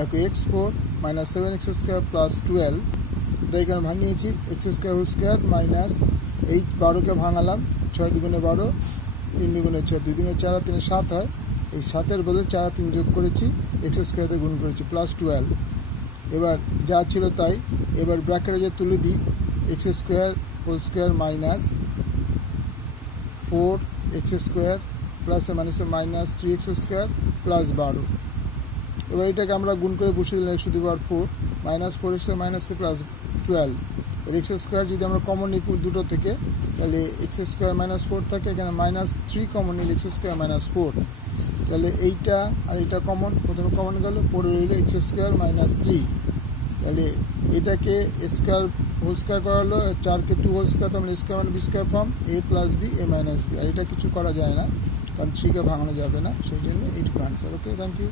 দেখো x 4 minus 7x square plus 12, এটা এখানে ভাঙিয়েছি x square whole square minus এই 12কে ভাঙালাম, 6 দুগুণে 12, 3 দুগুণে 6, 2 দুগুণে 4 আর 3 7 হয়, এই 7-এর বদলে 4 আর 3 যোগ করেছি, এক্স স্কোয়ারে গুণ করেছি প্লাস 12। এবার যা ছিল তাই, এবার ব্র্যাকেটে যে তুলে দিই x square whole square minus 4x square প্লাসে মাইনাসে মাইনাস 3x স্কোয়ার প্লাস 12। এবার এটাকে আমরা গুণ করে বসিয়ে দিলাম x to the power 4 minus 4x minus plus 12। এর এক্স স্কোয়ার যদি আমরা কমন নিই দুটো থেকে, তাহলে এক্স স্কোয়ার মাইনাস 4 থাকে, এখানে মাইনাস 3 কমন নিলে এক্স স্কোয়ার মাইনাস 4, তাহলে এইটা আর এইটা কমন, প্রথমে কমন গেল, পরে রইল এক্স স্কোয়ার মাইনাস 3। তাহলে এটাকে স্কোয়ার হোল স্কোয়ার করা হলো, 4কে 2 হোল স্কোয়ার, তাহলে স্কোয়ার মানে B square form, A plus B A minus B, আর এটা কিছু করা যায় না কারণ 3কে ভাঙানো যাবে না, সেই জন্য এইটুকু আনসার। Okay, thank you.